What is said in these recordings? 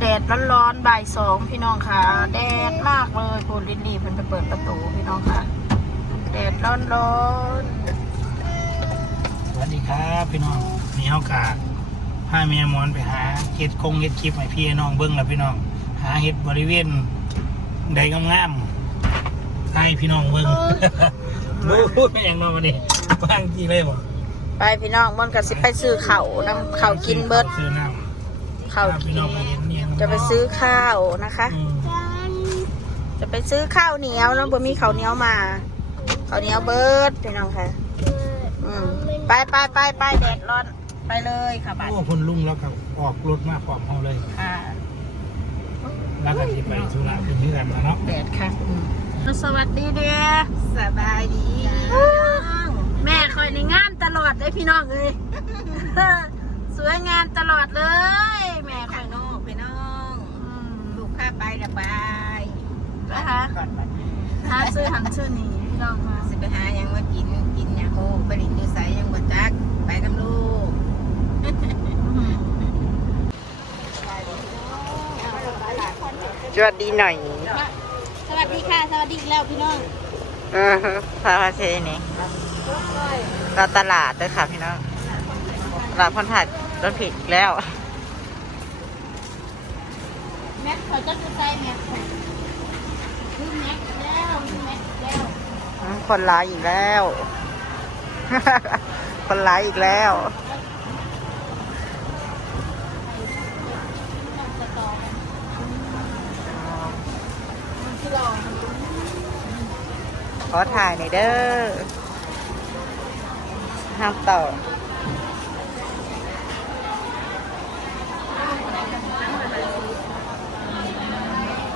แดดร้อนๆบ่ายสองพี่น้องค่ะ แดดมากเลยคุณลินลี่เพิ่นไปเปิดประตูพี่น้องค่ะ แดดร้อนสวัสดีครับพี่น้องมีโอกาสพาเมียหมอนไปหาเห็ดคงเห็ดคลิปให้พี่น้องเบิ้งแล้วพี่น้อง หาเห็ดบริเวณใดงามๆให้พี่น้องเบิ้งรู้ไม่ยังนอนมาดิบางทีเลยบ่ๆไปพี่น้องมันก็สิไปซื้อข้าวนำข้าวกินเบิดซื้อน้ข้าวำกิพี่นน้องไปเห็นเนี่ย จะไปซื้อข้าวนะคะอืมจะไปซื้อข้าวเหนียวแล้วบ่มีข้าวเหนียวมาข้าวเหนียวเบิดพี่น้องค่ะอืมไปไปไปไปแดดร้อนไปเลยค่ะบัดโอ้คุณลุงแล้วก็ออกรถมาพร้อมเขาเลยค่ะแล้วก็สิไปธุระเป็นเพื่อนมาเนาะแดดค่ะสวัสดีเด้อสบายดีแม่คอยในงามตลอดเลยพี่น้องเลยสวยงามตลอดเลย ไประบายนะคะ ก่อนบัดนี้หาซื้อหันชื่อนี้พี่น้องมาสิไปหาหยังมากินกินหยังโอ้ไปลินอยู่ไสยังบ่จักไปน้ำลูกสวัสดีหน่อยสวัสดีค่ะ สวัสดีอีกแล้วพี่น้องเออพาพาเชนี่เราตลาดด้วยค่ะพี่น้องตลาดพอนถัดรถผิดอีกแล้วแม็กเขาจะดูใจแม็กลืมแม็กอีกแล้วลืมแม็กอีกแล้วคนร้ายอีกแล้ว คนร้ายอีกแล้วน้องสตอที่รอขอถ่ายหน่อยเด้อห้ามต่อ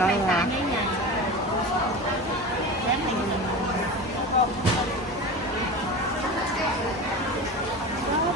น่ารัก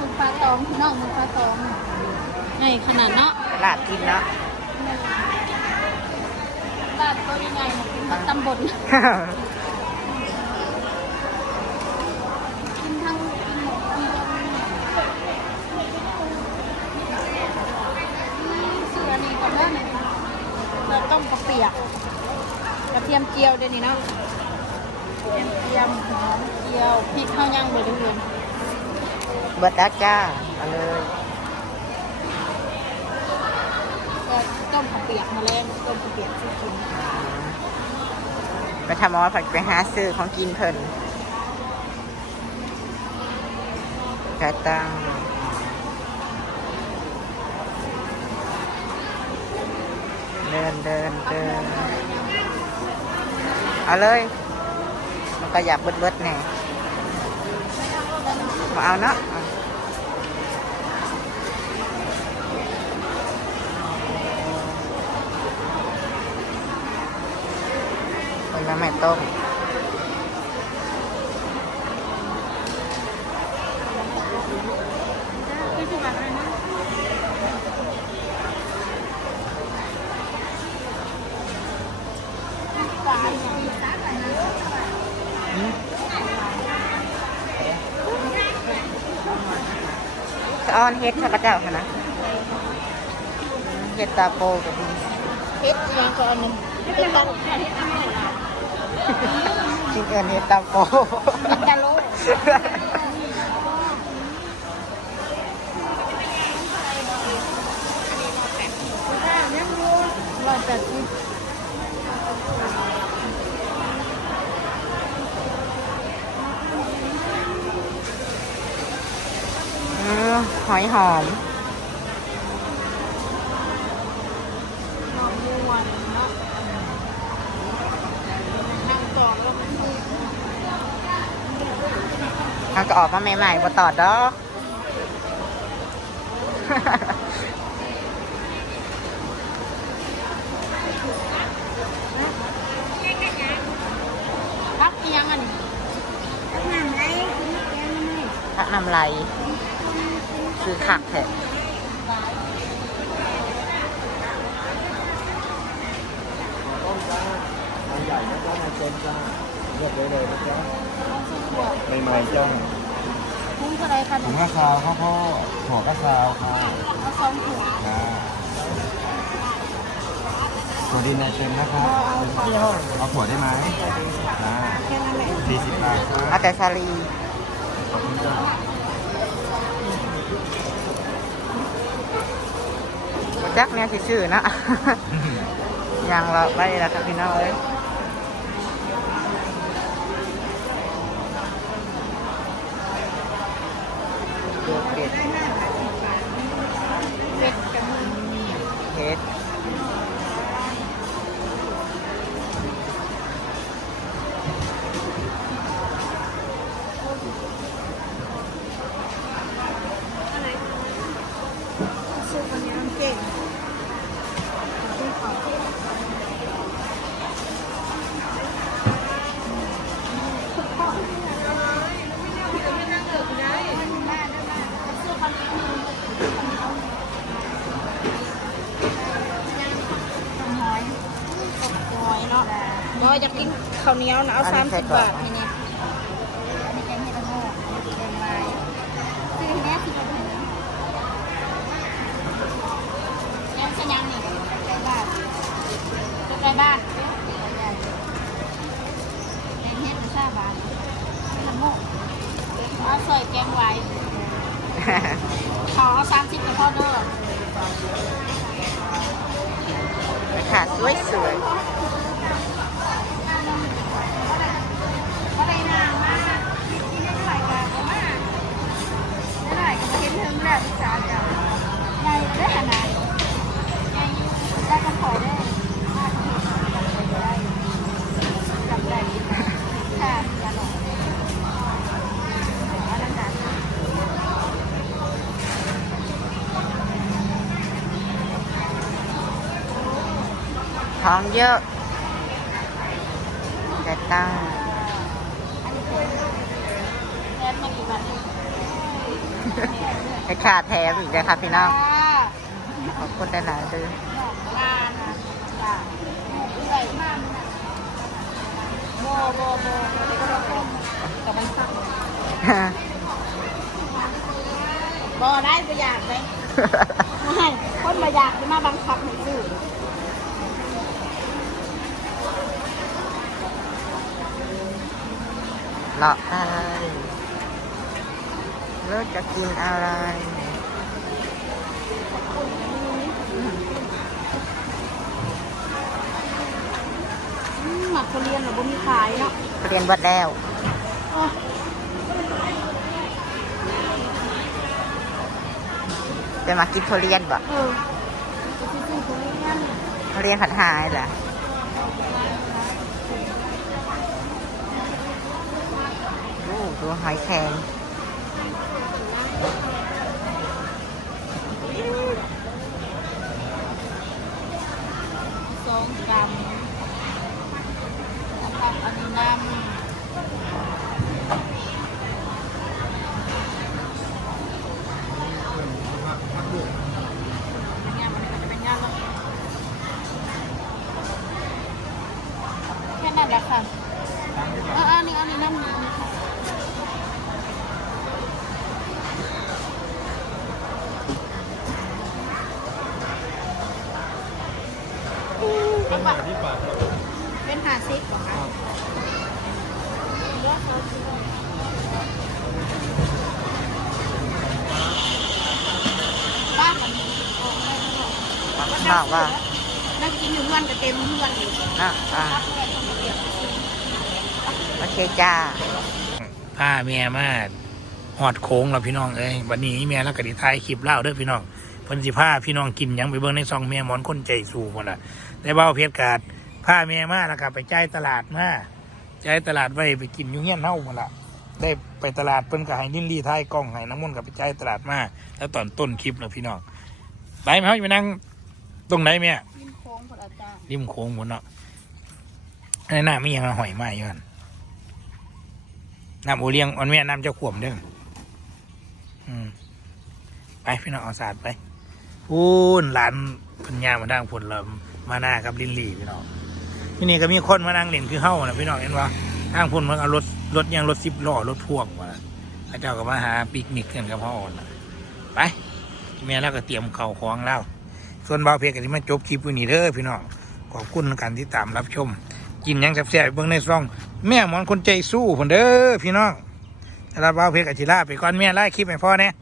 มึงปลาตองนองมึงปลาตองใหญ่ขนาดเนาะลาดกินเนาะลาดตัวยังไงตำบลกินทั้งกินหมดกินเสือนี่กับเรื่องนี่เราต้ มกระเปียกกระเทียมเจียวเดี๋ยวนี้เนาะกระเทียมเจียมหอมเจียวพริกข้าวย่างบริเวณเบิดดักจ้าเอาเลยก็ต้มกระเปียกมาแล้วต้มกระเปียกที่กินไปทำเอาผัดไปหาซื้อของกินเพิ่นกระตังเดินเดินเดินเอาเลย มันก็อยากเบิดเบิดๆแน่มาเอาเนาะเอาคนละไม่ต้มใช่แบบนั้นนะ ปลาอย่างนี้จ้าไปนะจะอ้อนเฮ็ดข้าพเจ้าค่ะนะเฮ็ดตาโปกับนี้เฮ็ดอีหยังก็อันนึงเป็นตังเฮ็ดทำไมล่ะจริงเอินเฮ็ดตาโปมันจะโลร้อยแปดสิบ อืม หอยหอมหอมยวนเนาะนั่งต่อแล้วมันมีมันก็ออกมาใหม่ๆบ่ตอดดอกพักอีหยังอันนี้พระนำไร คือขักแท้ใหญ่นะจ๊ะมาเจนจ้าเลือกได้เลยนะจ๊ะใหม่ๆจ้าคุ้มเท่าไรคะถุงข้าวข้าวพ่อหัวกระซาวค่ะเอาสองถุงค่ะถั่วดินายเต็มนะครับเอาถั่วได้ไหมได้สี่สิบบาทครับเอาแต่ชาลีขอบคุณครั จักเนี่ยชื่อนะยังเราไปแล้วครับพี่น้องเอ้ยตัวเป็ด อยจะกินข้าวเหนียวนะเอาสามสิบบาทนี่นี่อันนี้แกงเห็ดละโง่แกงลายซื้อแม่สิบาทยังจะยังนี่ใกล้บ้านใกล้บ้านแกงเห็ดละห้าบาทละโง่เอาใส่แกงไว้ขอสามสิบกับพ่อเด้อค่ะสวยสวย มาเห็นถึงแล้วพี่สาวจ้ะใหญ่ได้ขนาดใหญ่อยู่ได้ก็ขอได้มากได้จำได้ค่ะอย่าหลงอันนั้นจ้ะท้องเยอะแต่ตั้งอันนี้เป็นแทนมากี่บาท ให้ขาแถมอีกเลยค่ะพี่น้องค่ะขอบคุณหลายๆเด้องานนะจ้ะใหญ่มากนะโบโบโบเด็กก็ต้มกับมันฟังบอได้ประหยัดเลยไม่คนประหยัดจะมาบังคับให้ซื้อเลาะอะไร เลิกจะกินอะไรอืมหมักทุเรียนหรือบ่มีขายเนาะเรียนวัดแล้วอะจะมากินทุเรียนบ่เออจะซื้อทุเรียนทุเรียนผัดหายเหรอดูดูหอยแครงสองกรัมนะครับอันนี้น้ำเป็นงานมันก็จะเป็นงานแล้วแค่นั้นแหละค่ะอ่าอันนี้อันนี้น้ำน้ำค่ะ เป็นแบบเป็น หาซิกเหรอคะบ้านมันบอกว่านั่งกินอยู่เพื่อนก็เต็มเพื่อนอยู่อะอะโอเคจ้าผ้าแม่มาหอดโค้งเราพี่น้องเอ้ยวันนี้แม่แล้วก็ไดิท้ายคลิปเล่าเด้อพี่น้องเพิ่นสิผ้าพี่น้องกินหยังไปเบิ่งในซองแม่หมอนคนใจสู้หมดละได้เบ้าเพชรกาด ผ้าแม่มาแล้วก็ไปจ่ายตลาดมาจ่ายตลาดไว้ไปกินอยู่เงี้ยนเฮาหมดละได้ไปตลาดเพิ่นก็ให้ลินลี่ท้ายกล้องให้น้ำมันต์กับไปจ่ายตลาดมาแล้วตอนต้นคลิปแล้วพี่น้องไปไหมเฮาจะไปนั่งตรงไหนแม่กินโค้งพออาจารย์ริมโค้งหมดเนาะในน้ำมีหยังหอยไม้อยู่หั่นน้ำโอเลี้ยงอันแม่น้ำเจ้าขวมเด้ออืมไปพี่น้องเอาสาดไปพูนหลานปัญญามาดังผลละมาหน้ากับลินลี่พี่น้อง ที่นี่ก็มีคนมานั่งเล่นคือเฮ้านะพี่น้องเห็นว่าทางพุ่นมันเอารถรถยางรถสิบล้อรถพ่วงมาพระเจ้าก็มาหาปิกนิกกันกับพ่ออ่อนไปแม่แล้วก็เตรียมเข่าของแล้วส่วนบ่าวเพชรก็ที่มาจบคลิปวันนี้เด้อพี่น้องขอบคุณการที่ตามรับชม กินยังแซ่บๆเบิ่งในซอง แม่หมอนคนใจสู้ผนเด้อพี่น้องถ้าเราเบาเพกอจิลาไปก่อนแม่ไล่คลิปให้พ่อเนี่ย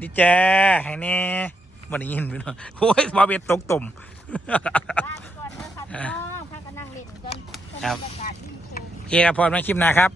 ดีจ้ให้แน่บ่ได้ยินพี่น้องโอ้ยบาเบ็ดตกตุ่ม ลาไปก่อนเด้อค่ะพี่น้องพากันนั่งเล่นกันครับบรรยากาศที่ชมโอเคครับพอมาคลิปหน้าครับ